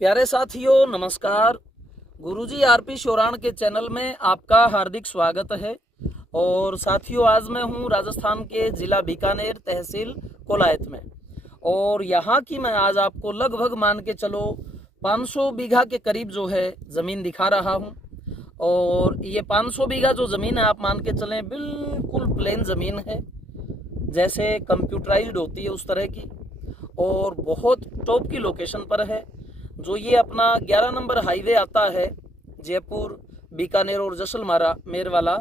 प्यारे साथियों नमस्कार। गुरुजी आरपी शोराण के चैनल में आपका हार्दिक स्वागत है। और साथियों आज मैं हूं राजस्थान के ज़िला बीकानेर तहसील कोलायत में, और यहाँ की मैं आज आपको लगभग मान के चलो 500 बीघा के करीब जो है ज़मीन दिखा रहा हूं। और ये 500 बीघा जो ज़मीन है आप मान के चलें बिल्कुल प्लेन ज़मीन है, जैसे कंप्यूटराइज्ड होती है उस तरह की, और बहुत टॉप की लोकेशन पर है। जो ये अपना 11 नंबर हाईवे आता है जयपुर बीकानेर और जैसलमेर वाला,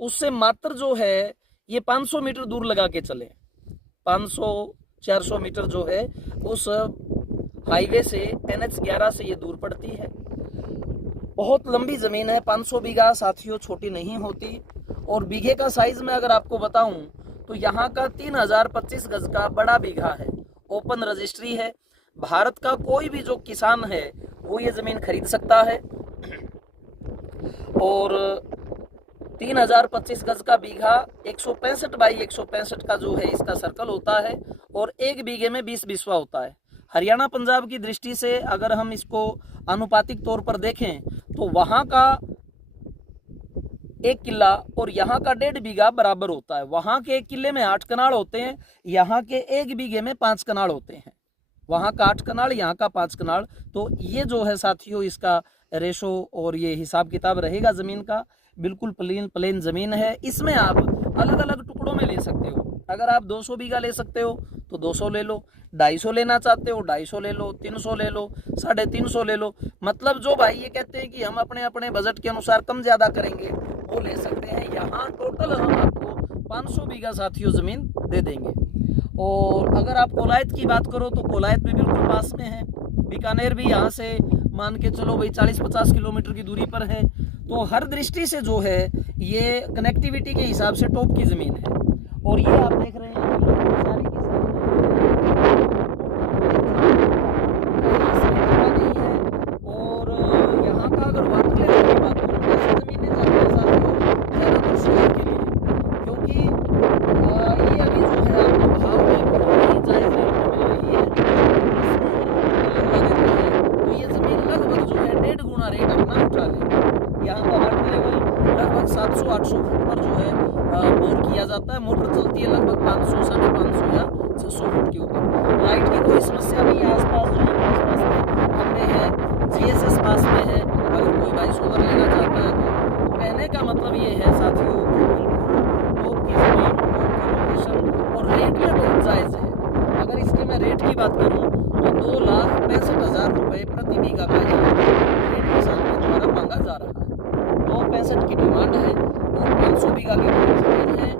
उससे मात्र जो है ये 500 मीटर दूर लगा के चले, 500-400 मीटर जो है उस हाईवे से NH 11 से ये दूर पड़ती है। बहुत लंबी ज़मीन है, 500 बीघा साथियों छोटी नहीं होती। और बीघे का साइज़ में अगर आपको बताऊं तो यहाँ का 3025 गज का बड़ा बीघा है, ओपन रजिस्ट्री है। भारत का कोई भी जो किसान है वो ये ज़मीन खरीद सकता है। और 3025 गज का बीघा 165 बाई 165 का जो है इसका सर्कल होता है, और एक बीघे में 20 बिस्वा होता है। हरियाणा पंजाब की दृष्टि से अगर हम इसको आनुपातिक तौर पर देखें तो वहाँ का 1 किला और यहाँ का 1.5 बीघा बराबर होता है। वहाँ के 1 किले में 8 कनाल होते हैं, यहाँ के 1 बीघे में 5 कनाल होते हैं। वहाँ का 8 कनाल, यहाँ का 5 कनाल। तो ये जो है साथियों इसका रेशो और ये हिसाब किताब रहेगा ज़मीन का। बिल्कुल प्लेन ज़मीन है। इसमें आप अलग अलग टुकड़ों में ले सकते हो। अगर आप 200 बीघा ले सकते हो तो 200 ले लो, 250 लेना चाहते हो 250 ले लो, 300 ले लो, 350 ले लो। मतलब जो भाई ये कहते हैं कि हम अपने अपने बजट के अनुसार कम ज़्यादा करेंगे वो ले सकते हैं। यहाँ टोटल हम आपको 500 बीघा साथियों ज़मीन दे देंगे। और अगर आप कोलायत की बात करो तो कोलायत भी बिल्कुल पास में है, बीकानेर भी यहाँ से मान के चलो भाई 40-50 किलोमीटर की दूरी पर है। तो हर दृष्टि से जो है ये कनेक्टिविटी के हिसाब से टॉप की ज़मीन है। और ये आप देख रहे हैं सारी की सारी है। और यहाँ का अगर वाटर लेवल की बात करूँ तो ऐसी ज़मीनें जाती हैं साथियों ज़्यादातर शहर के लिए, क्योंकि ये अभी जो है आपको भाव में बहुत ही जायज़ रेट में मिल रही है। लगवा देते हैं तो ये ज़मीन लगभग जो है 1.5 गुना रेट अपना उठा लेगी। यहाँ का वाटर लेवल लगभग 700-800 फुट पर जो है बोर किया जाता है। मोटर चलती है लगभग 500-550 या 600 फुट के ऊपर। लाइट की कोई समस्या नहीं है। आसपास जो है आसपास में खंभे हैं, GSS पास में है। अगर कोई भाई सोलर लेना चाहता है तो कहने का मतलब ये है साथियों कि बिल्कुल टॉप की ज़मीन, टॉप की लोकेशन, और रेट में बहुत जायज़ है। अगर इसके मैं रेट की बात करूँ तो 2,65,000 रुपये प्रति बीघा का यहाँ रेट किसान के द्वारा मांगा जा रहा है। 2,65,000 की डिमांड है और 500 बीघा की ज़मीन है।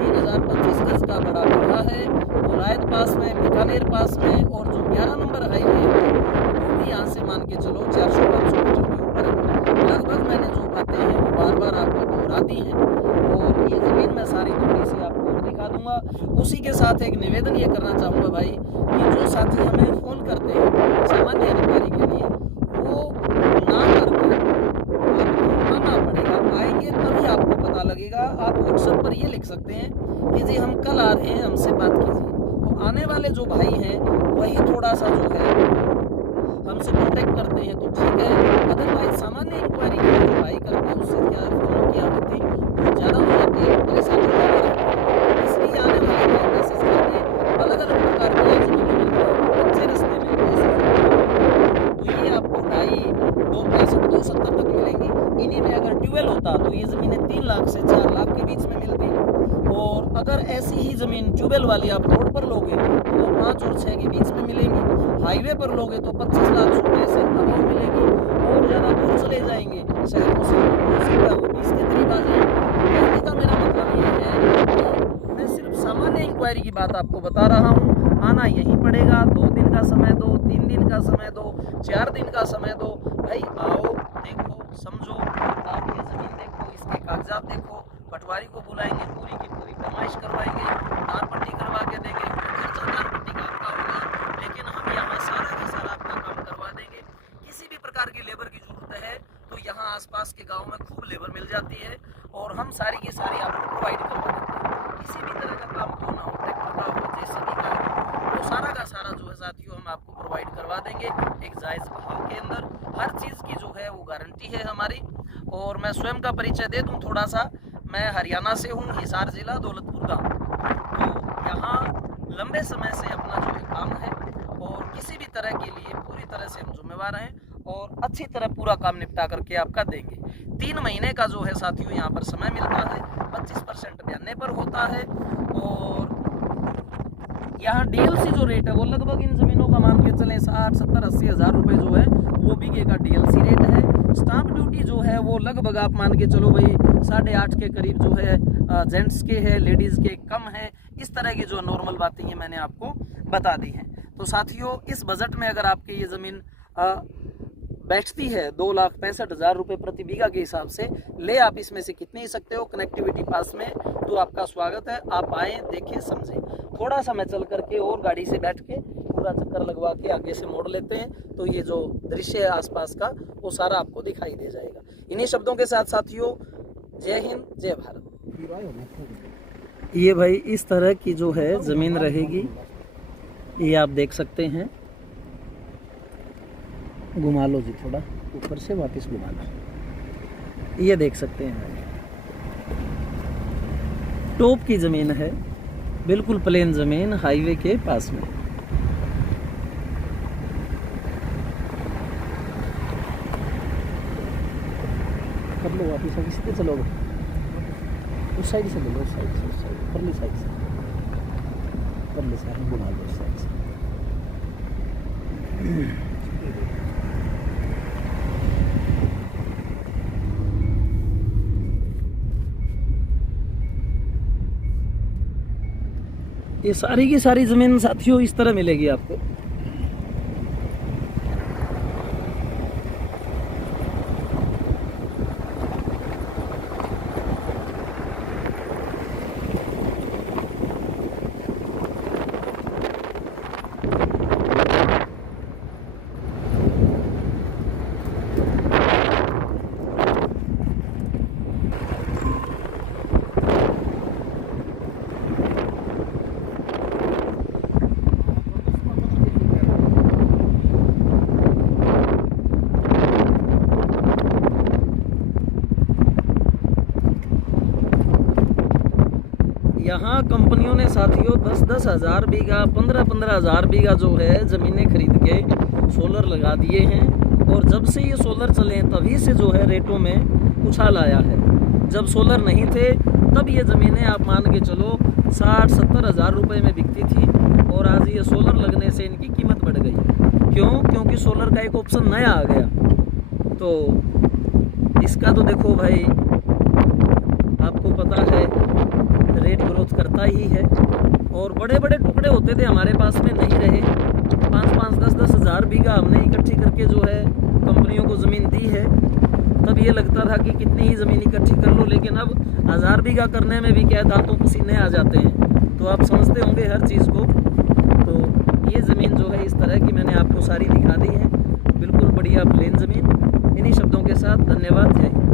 3025 गज का बड़ा बीघा है। कोलायत पास में, बीकानेर पास में, और जो 11 नंबर हाईवे है वो भी यहाँ से मान के चलो 400-500 मीटर के ऊपर है। लगभग मैंने जो बातें हैं वो बार बार आपको दोहरा दी हैं, और ये ज़मीन मैं सारी थोड़ी सी आपको और दिखा दूंगा। उसी के साथ एक निवेदन ये करना चाहूँगा भाई कि जो साथी हमें फ़ोन करते हैं सामान्य इंक्वायरी के लिए, वो ना करके आपको आना पड़ेगा। आएंगे तभी आपको पता लगेगा। आप व्हाट्सएप पर ये लिख सकते हैं कि जी हम कल आ रहे हैं, हमसे बात कीजिए। तो आने वाले जो भाई हैं वही थोड़ा सा जो है हमसे कांटेक्ट करते हैं तो ठीक है। अदरवाइज सामान्य इंक्वायरी के लिए जो भाई करते हैं उससे क्या फ़ोन की आवृत्ति बहुत ज़्यादा हो जाती है, परेशानी ज़्यादा रहती है। इसलिए आने वाले भाई मैसेज करके अलग अलग प्रकार की ज़मीनें मिलती हैं, कच्चे रास्ते में तो ये आपको 2.65-2.70 तक मिलेंगी। इन्हीं में अगर ट्यूबवेल होता तो ये ज़मीनें 3 लाख से 4 लाख के बीच में मिलती। और अगर ऐसी ही ज़मीन ट्यूबवेल वाली आप रोड पर लोगे तो वो 5 और 6 के बीच में मिलेंगी। हाईवे पर लोगे तो 25 लाख रुपए से अबव मिलेगी। और ज़्यादा दूर चले जाएंगे शहरों से हो सकता है वो 20 के करीब आ जाए। कहने का मेरा मतलब ये है कि मैं सिर्फ सामान्य इंक्वायरी की बात आपको बता रहा हूँ। आना यहीं पड़ेगा। 2 दिन का समय दो, 3 दिन का समय दो, 4 दिन का समय दो। भाई आओ, देखो, समझो, आप ये ज़मीन देखो, इसके कागजात देखो, पटवारी को बुलाएंगे, पूरी की पूरी फरमाइश करवाएंगे, तार पट्टी करवा के देंगे। खर्चा तार पट्टी का आपका होगा, लेकिन हम यहाँ सारा का सारा आपका काम करवा देंगे। किसी भी प्रकार की लेबर की ज़रूरत है तो यहाँ आसपास के गाँव में खूब लेबर मिल जाती है, और हम सारी की सारी आपको प्रोवाइड करवा देते हैं। किसी भी तरह का काम क्यों ना हो, ट्रैक्टर का हो, JCB का हो, तो सारा का सारा जो है साथियों हम आपको प्रोवाइड करवा देंगे एक जायज़ भाव के अंदर। हर चीज़ की जो है वो गारंटी है हमारी। और मैं स्वयं का परिचय दे दूं थोड़ा सा, मैं हरियाणा से हूं, हिसार जिला, दौलतपुर गांव। तो यहाँ लंबे समय से अपना जो है काम है और किसी भी तरह के लिए पूरी तरह से हम जिम्मेवार हैं और अच्छी तरह पूरा काम निपटा करके आपका देंगे। 3 महीने का जो है साथियों यहाँ पर समय मिलता है, 25% बयाने पर होता है। और यहाँ डीएलसी जो रेट है वो लगभग इन ज़मीनों का मान के चलें 60, 70, 80 हज़ार रुपये जो है वो बीघे का डीएलसी रेट है। स्टाम्प ड्यूटी जो है वो लगभग आप मान के चलो भाई 8.5 के करीब जो है जेंट्स के है, लेडीज़ के कम है। इस तरह की जो नॉर्मल बातें हैं मैंने आपको बता दी हैं। तो साथियों इस बजट में अगर आपकी ये ज़मीन बैठती है 2,65,000 रुपये प्रति बीघा के हिसाब से, ले आप इसमें से कितने ही सकते हो। कनेक्टिविटी पास में तो आपका स्वागत है, आप आएँ, देखें, समझें। थोड़ा सा मैं चल करके और गाड़ी से बैठ के पूरा चक्कर लगवा के आगे से मोड़ लेते हैं, तो ये जो दृश्य है आसपास का वो सारा आपको दिखाई दे जाएगा। इन्हीं शब्दों के साथ साथियों, जय हिंद, जय भारत। ये भाई इस तरह की जो है ज़मीन रहेगी, ये आप देख सकते हैं। घुमा लो जी, थोड़ा ऊपर से वापस घुमा लो। ये देख सकते हैं टॉप की ज़मीन है, बिल्कुल प्लेन ज़मीन, हाईवे के पास में। कर लो वापस, अभी सीधे चलोगे उस साइड से ले लो, उस साइड से, उस साइड परली साइड से परली साइड घुमा लो उस साइड से। ये सारी की सारी ज़मीन साथियों इस तरह मिलेगी आपको। यहाँ कंपनियों ने साथियों 10-10 हज़ार बीघा, 15-15 हज़ार बीघा जो है ज़मीनें खरीद के सोलर लगा दिए हैं। और जब से ये सोलर चले तभी से जो है रेटों में उछाल आया है। जब सोलर नहीं थे तब ये ज़मीनें आप मान के चलो 60-70 हज़ार रुपये में बिकती थी, और आज ये सोलर लगने से इनकी कीमत बढ़ गई। क्यों? क्योंकि सोलर का एक ऑप्शन नया आ गया। तो इसका तो देखो भाई आपको पता है रेट ग्रोथ करता ही है। और बड़े बड़े टुकड़े होते थे हमारे पास में, नहीं रहे। 5-5, 10-10 हज़ार बीघा हमने इकट्ठी करके जो है कंपनियों को ज़मीन दी है। तब ये लगता था कि कितनी ही ज़मीन इकट्ठी कर लो, लेकिन अब 1000 बीघा करने में भी क्या दांतों पसीने आ जाते हैं। तो आप समझते होंगे हर चीज़ को। तो ये ज़मीन जो है इस तरह की मैंने आपको सारी दिखा दी है, बिल्कुल बढ़िया प्लेन ज़मीन। इन्हीं शब्दों के साथ धन्यवाद, जय हिंद।